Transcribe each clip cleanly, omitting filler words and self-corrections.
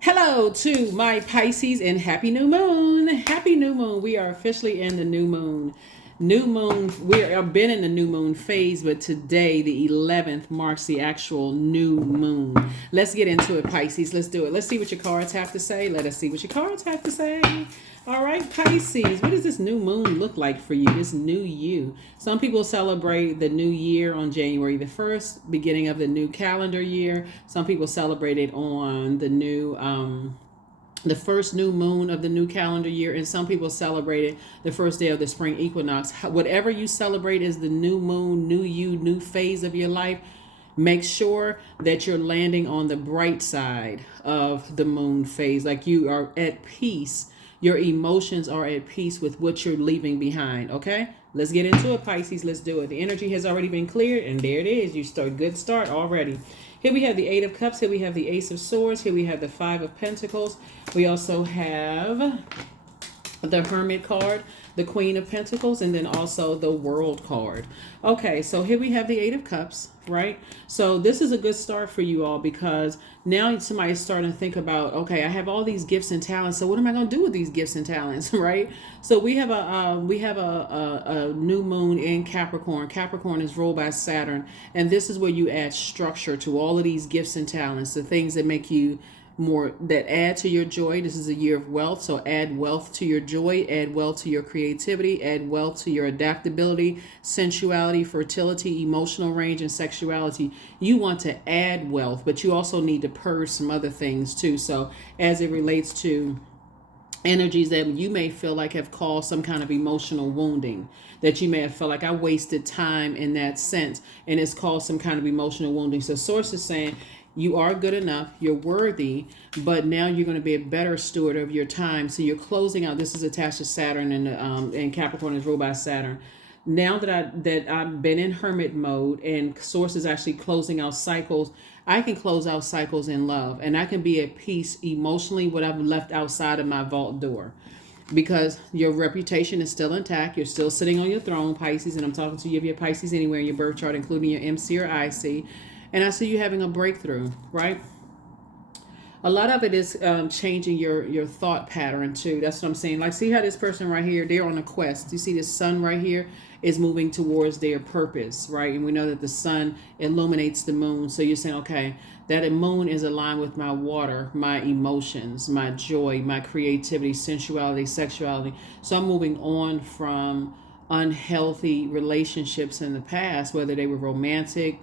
Hello to my Pisces and happy new moon. Happy new moon. We are officially in the new moon. New moon, we have been in the new moon phase, but today, the 11th, marks the actual new moon. Let's get into it, Pisces. Let's do it. Let's see what your cards have to say. Let us see what your cards have to say. All right, Pisces, what does this new moon look like for you? This new you. Some people celebrate the new year on January the 1st, beginning of the new calendar year. Some people celebrate it on the first new moon of the new calendar year, and some people celebrate it the first day of the spring equinox. Whatever you celebrate is the new moon, new you, new phase of your life. Make sure that you're landing on the bright side of the moon phase, like you are at peace. Your emotions are at peace with what you're leaving behind. Okay, let's get into it, Pisces. Let's do it. The energy has already been cleared, and there it is. You start good start already. Here we have the Eight of Cups. Here we have the Ace of Swords. Here we have the Five of Pentacles. We also have the Hermit card, the Queen of Pentacles, and then also the World card. Okay, so here we have the Eight of Cups, right? So this is a good start for you all, because now somebody's starting to think about, okay, I have all these gifts and talents, so what am I going to do with these gifts and talents, right? So we have a new moon in Capricorn. Capricorn is ruled by Saturn, and this is where you add structure to all of these gifts and talents, the things that make you more, that add to your joy. This is a year of wealth, so add wealth to your joy, add wealth to your creativity, add wealth to your adaptability, sensuality, fertility, emotional range, and sexuality. You want to add wealth, but you also need to purge some other things too. So as it relates to energies that you may feel like have caused some kind of emotional wounding, that you may have felt like I wasted time in that sense, and it's caused some kind of emotional wounding. So source is saying you are good enough, you're worthy, but now you're going to be a better steward of your time. So you're closing out. This is attached to Saturn, and Capricorn is ruled by Saturn. Now that I've been in hermit mode, and source is actually closing out cycles, I can close out cycles in love, and I can be at peace emotionally what I've left outside of my vault door, because your reputation is still intact. You're still sitting on your throne, Pisces, and I'm talking to you if you're Pisces anywhere in your birth chart, including your MC or IC. And I see you having a breakthrough, right? A lot of it is changing your thought pattern too. That's what I'm saying. Like, see how this person right here, they're on a quest. You see this sun right here is moving towards their purpose, right? And we know that the sun illuminates the moon. So you're saying, okay, that moon is aligned with my water, my emotions, my joy, my creativity, sensuality, sexuality. So I'm moving on from unhealthy relationships in the past, whether they were romantic,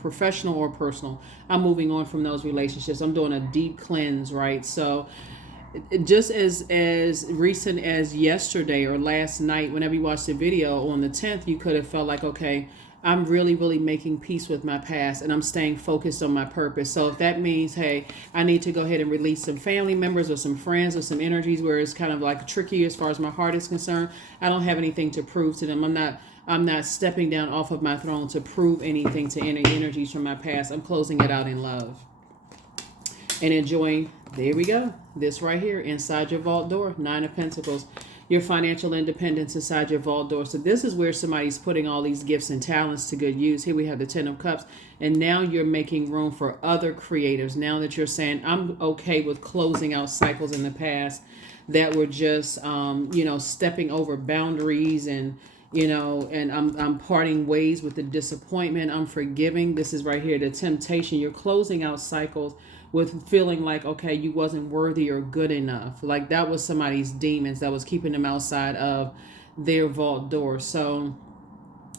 professional, or personal. I'm moving on from those relationships. I'm doing a deep cleanse, right? So just as recent as yesterday or last night, whenever you watched the video on the 10th, you could have felt like, okay, I'm really making peace with my past, and I'm staying focused on my purpose. So if that means, hey, I need to go ahead and release some family members or some friends or some energies where it's kind of like tricky as far as my heart is concerned, I don't have anything to prove to them. I'm not stepping down off of my throne to prove anything to any energies from my past. I'm closing it out in love and enjoying. There we go. This right here inside your vault door, Nine of Pentacles. Your financial independence inside your vault door. So this is where somebody's putting all these gifts and talents to good use. Here we have the Ten of Cups. And now you're making room for other creatives. Now that you're saying, I'm okay with closing out cycles in the past that were just, stepping over boundaries, and and I'm parting ways with the disappointment. I'm forgiving. This is right here, the temptation. You're closing out cycles with feeling like, okay, you wasn't worthy or good enough. Like that was somebody's demons that was keeping them outside of their vault door. So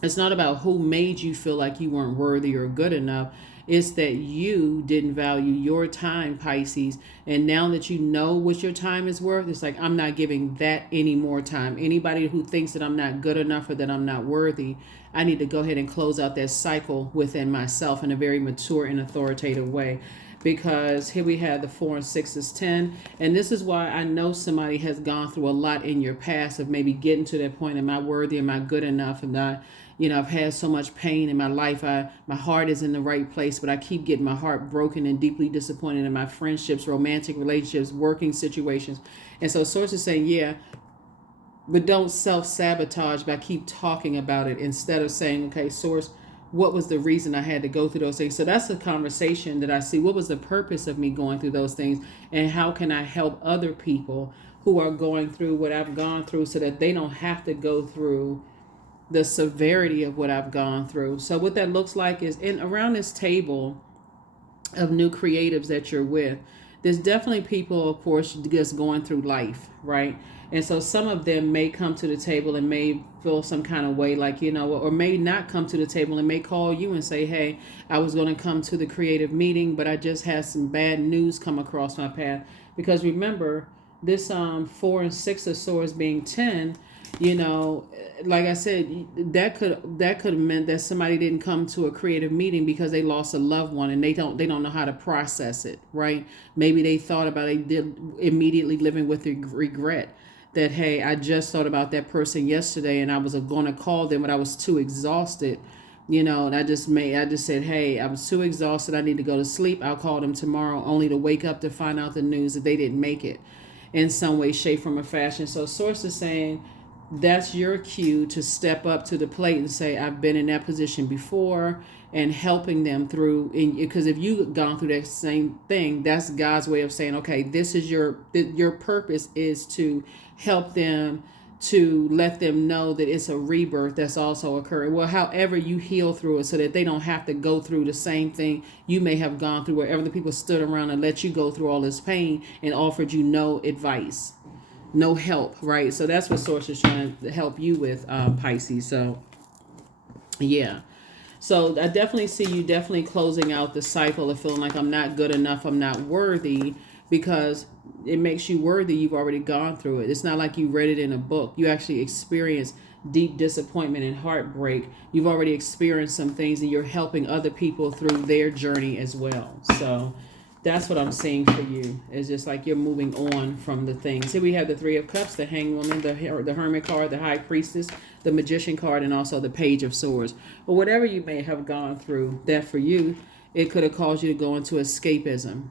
it's not about who made you feel like you weren't worthy or good enough. It's that you didn't value your time, Pisces. And now that you know what your time is worth, it's like, I'm not giving that any more time. Anybody who thinks that I'm not good enough or that I'm not worthy, I need to go ahead and close out that cycle within myself in a very mature and authoritative way. Because here we have the 4 and 6 is 10. And this is why I know somebody has gone through a lot in your past of maybe getting to that point. Am I worthy? Am I good enough? Am I, I've had so much pain in my life. My heart is in the right place, but I keep getting my heart broken and deeply disappointed in my friendships, romantic relationships, working situations. And so Source is saying, yeah, but don't self-sabotage by keep talking about it, instead of saying, okay, Source, what was the reason I had to go through those things. So that's a conversation that I see. What was the purpose of me going through those things, and how can I help other people who are going through what I've gone through so that they don't have to go through the severity of what I've gone through. So what that looks like is in around this table of new creatives that you're with, there's definitely people, of course, just going through life, right? And so some of them may come to the table and may feel some kind of way, like, or may not come to the table and may call you and say, hey, I was going to come to the creative meeting, but I just had some bad news come across my path. Because remember, this 4 and 6 of swords being 10, like I said, that could have meant that somebody didn't come to a creative meeting because they lost a loved one and they don't know how to process it, right? Maybe they thought about it, did immediately living with regret that, hey, I just thought about that person yesterday and I was going to call them, but I was too exhausted, and I just said, hey, I was too exhausted, I need to go to sleep, I'll call them tomorrow, only to wake up to find out the news that they didn't make it in some way, shape, form, or fashion. So source is saying that's your cue to step up to the plate and say, I've been in that position before, and helping them through. Because if you've gone through that same thing, that's God's way of saying, okay, this is your purpose is to help them, to let them know that it's a rebirth that's also occurring. Well, however you heal through it so that they don't have to go through the same thing you may have gone through, where other people stood around and let you go through all this pain and offered you no advice, no help, right? So that's what source is trying to help you with, Pisces. So yeah, so I definitely see you definitely closing out the cycle of feeling like I'm not good enough, I'm not worthy, because it makes you worthy. You've already gone through it. It's not like you read it in a book. You actually experienced deep disappointment and heartbreak. You've already experienced some things, and you're helping other people through their journey as well. So that's what I'm seeing for you. It's just like you're moving on from the things. Here we have the Three of Cups, the Hanged Woman, the Hermit card, the High Priestess, the Magician card, and also the Page of Swords. But whatever you may have gone through, that for you, it could have caused you to go into escapism,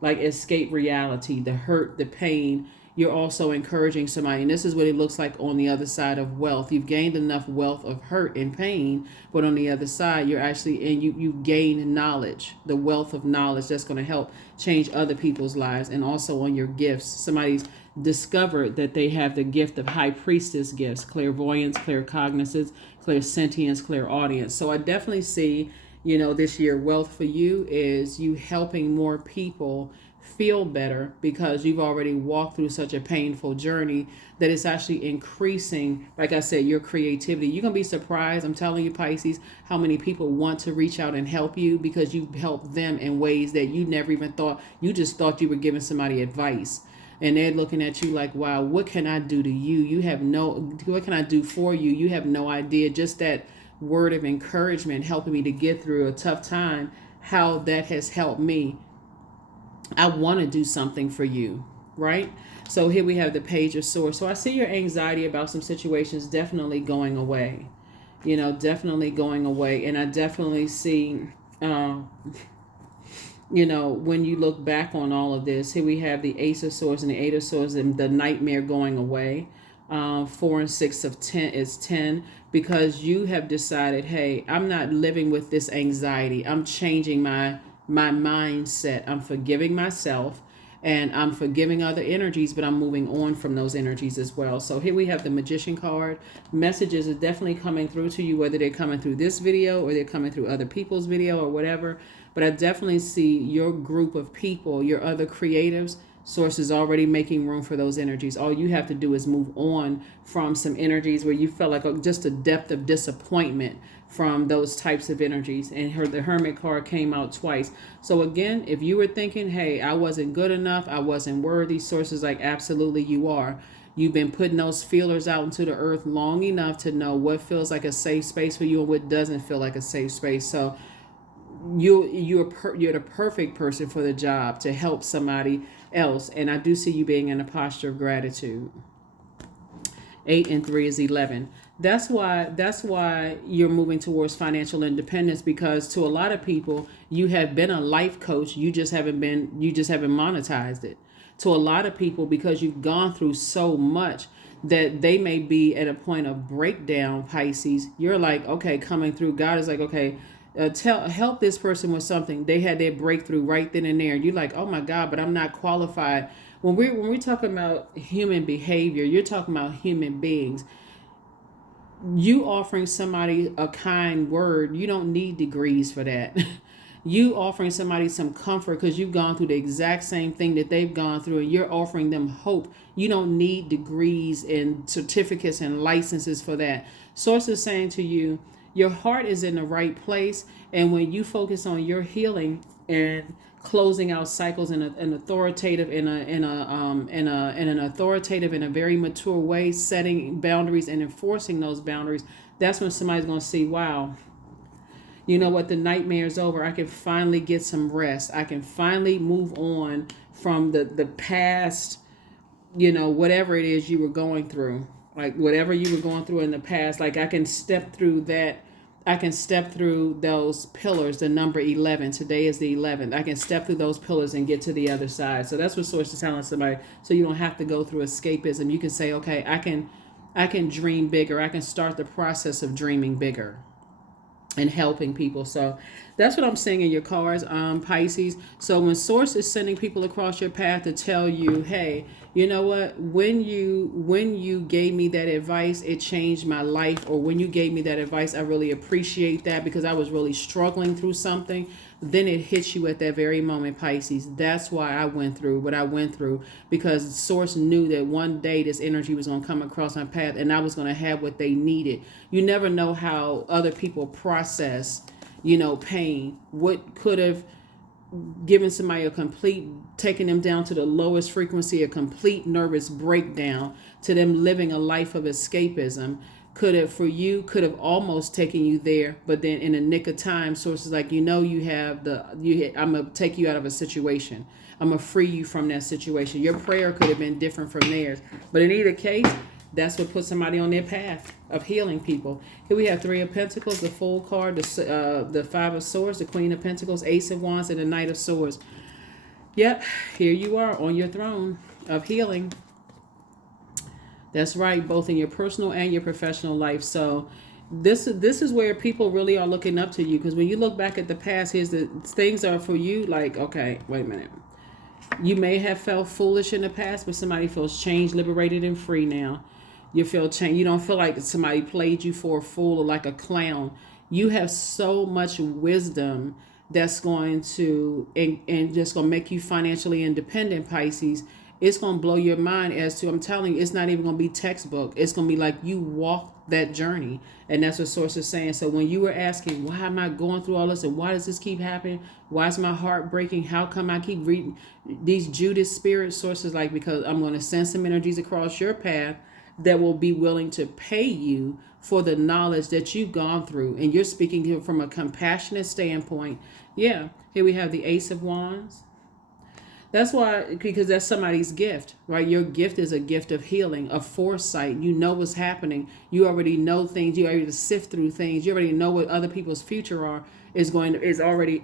like escape reality, the hurt, the pain. You're also encouraging somebody, and this is what it looks like on the other side of wealth. You've gained enough wealth of hurt and pain, but on the other side, you're actually, and you gain knowledge, the wealth of knowledge that's going to help change other people's lives. And also on your gifts, somebody's discovered that they have the gift of High Priestess gifts, clairvoyance, claircognizance, clairsentience, clairaudience. So I definitely see, this year wealth for you is you helping more people feel better, because you've already walked through such a painful journey that it's actually increasing, like I said, your creativity. You're going to be surprised, I'm telling you, Pisces, how many people want to reach out and help you because you've helped them in ways that you never even thought. You just thought you were giving somebody advice, and they're looking at you like, wow, what can I do to you? What can I do for you? You have no idea. Just that word of encouragement helping me to get through a tough time, how that has helped me. I want to do something for you, right? So here we have the Page of Swords. So I see your anxiety about some situations definitely going away, definitely going away. And I definitely see, when you look back on all of this, here we have the Ace of Swords and the Eight of Swords and the nightmare going away. 4 and 6 of 10 is 10, because you have decided, hey, I'm not living with this anxiety. I'm changing my mindset. I'm forgiving myself, and I'm forgiving other energies, but I'm moving on from those energies as well. So here we have the Magician card. Messages are definitely coming through to you, whether they're coming through this video or they're coming through other people's video or whatever. But I definitely see your group of people, your other creatives. Source is already making room for those energies. All you have to do is move on from some energies where you felt like just a depth of disappointment from those types of energies. And the Hermit card came out twice. So again, if you were thinking, hey, I wasn't good enough, I wasn't worthy, Source is like, absolutely you are. You've been putting those feelers out into the earth long enough to know what feels like a safe space for you and what doesn't feel like a safe space. So you're the perfect person for the job to help somebody else. And I do see you being in a posture of gratitude. 8 and 3 is 11. That's why you're moving towards financial independence, because to a lot of people, you have been a life coach. You just haven't monetized it. To a lot of people, because you've gone through so much, that they may be at a point of breakdown, Pisces. You're like, okay, coming through. God is like, okay, help this person with something. They had their breakthrough right then and there. You're like, oh my God, but I'm not qualified. When we're talking about human behavior, you're talking about human beings. You offering somebody a kind word, you don't need degrees for that. You offering somebody some comfort because you've gone through the exact same thing that they've gone through, and you're offering them hope. You don't need degrees and certificates and licenses for that. Source is saying to you, your heart is in the right place, and when you focus on your healing and closing out cycles in an authoritative in an authoritative in a very mature way, setting boundaries and enforcing those boundaries, that's when somebody's going to see, wow, you know what, the nightmare's over. I can finally get some rest. I can finally move on from the past, whatever it is you were going through. Like whatever you were going through in the past, like I can step through that. I can step through those pillars, the number 11. Today is the 11th. I can step through those pillars and get to the other side. So that's what Source is telling somebody. So you don't have to go through escapism. You can say, okay, I can dream bigger. I can start the process of dreaming bigger and helping people. So that's what I'm seeing in your cards, Pisces. So when Source is sending people across your path to tell you, hey, you know what, when you gave me that advice, it changed my life, or when you gave me that advice, I really appreciate that because I was really struggling through something, then it hits you at that very moment, Pisces. That's why I went through what I went through, because Source knew that one day this energy was going to come across my path and I was going to have what they needed. You never know how other people process, pain. What could have given somebody taking them down to the lowest frequency, a complete nervous breakdown, to them living a life of escapism, could have almost taken you there, but then in a nick of time, Sources like, I'm gonna take you out of a situation. I'm gonna free you from that situation. Your prayer could have been different from theirs, but in either case, that's what puts somebody on their path of healing people. Here we have Three of Pentacles, the Fool card, the Five of Swords, the Queen of Pentacles, Ace of Wands, and the Knight of Swords. Yep, here you are on your throne of healing. That's right, both in your personal and your professional life. So this is where people really are looking up to you, because when you look back at the past, things are for you like, okay, wait a minute. You may have felt foolish in the past, but somebody feels changed, liberated, and free now. You feel changed. You don't feel like somebody played you for a fool or like a clown. You have so much wisdom that's going to and just going to make you financially independent, Pisces. It's going to blow your mind as to, I'm telling you, it's not even going to be textbook. It's going to be like you walk that journey. And that's what Source is saying. So when you were asking, why am I going through all this? And why does this keep happening? Why is my heart breaking? How come I keep reading these Judas spirit sources? Like, because I'm going to send some energies across your path that will be willing to pay you for the knowledge that you've gone through. And you're speaking from a compassionate standpoint. Yeah. Here we have the Ace of Wands. That's why, because that's somebody's gift, right? Your gift is a gift of healing, of foresight. You know what's happening. You already know things. You already sift through things. You already know what other people's future you've already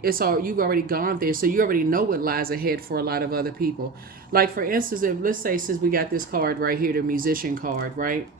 gone there. So you already know what lies ahead for a lot of other people. Like, for instance, let's say, since we got this card right here, the Musician card, right?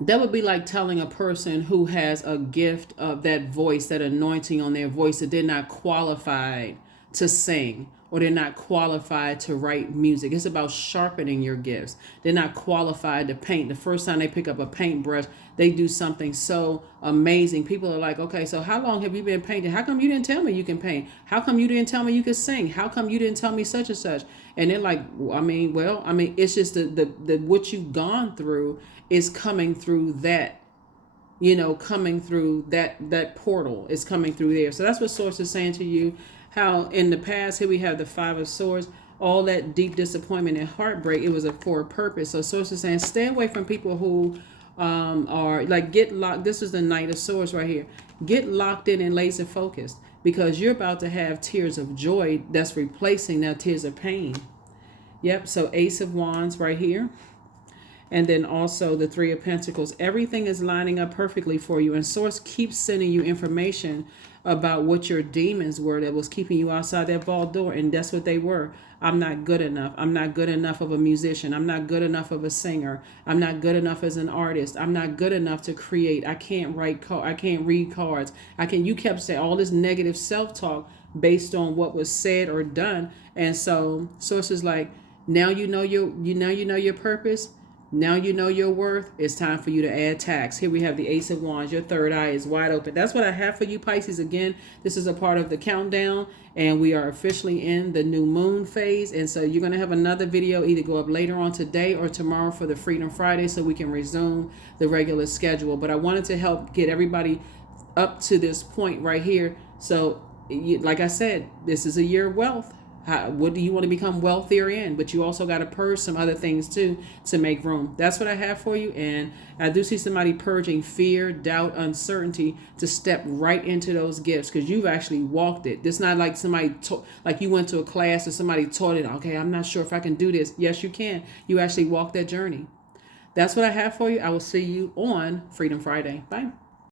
That would be like telling a person who has a gift of that voice, that anointing on their voice, that they're not qualified to sing, or they're not qualified to write music. It's about sharpening your gifts. They're not qualified to paint. The first time they pick up a paintbrush, they do something so amazing. People are like, okay, so how long have you been painting? How come you didn't tell me you can paint? How come you didn't tell me you could sing? How come you didn't tell me such and such? And they're like, it's just the what you've gone through is coming through that, coming through that portal is coming through there. So that's what Source is saying to you. How in the past, here we have the Five of Swords, all that deep disappointment and heartbreak, it was for a purpose. So Source is saying, stay away from people who are like, get locked. This is the Knight of Swords right here. Get locked in and laser focused, because you're about to have tears of joy that's replacing now tears of pain. Yep. So Ace of Wands right here. And then also the Three of Pentacles. Everything is lining up perfectly for you. And Source keeps sending you information about what your demons were that was keeping you outside that vault door. And that's what they were. I'm not good enough. I'm not good enough of a musician. I'm not good enough of a singer. I'm not good enough as an artist. I'm not good enough to create. I can't I can't read cards. You kept saying all this negative self-talk based on what was said or done. And so sources like, now you know your purpose. Now you know your worth. It's time for you to add tax. Here we have the Ace of Wands. Your third eye is wide open. That's what I have for you, Pisces. Again, this is a part of the countdown, and we are officially in the new moon phase. And so you're going to have another video either go up later on today or tomorrow for the Freedom Friday so we can resume the regular schedule. But I wanted to help get everybody up to this point right here. So, like I said, this is a year of wealth. What do you want to become wealthier in? But you also got to purge some other things too to make room. That's what I have for you. And I do see somebody purging fear, doubt, uncertainty to step right into those gifts because you've actually walked it. It's not like like you went to a class or somebody taught it. Okay, I'm not sure if I can do this. Yes, you can. You actually walked that journey. That's what I have for you. I will see you on Freedom Friday. Bye.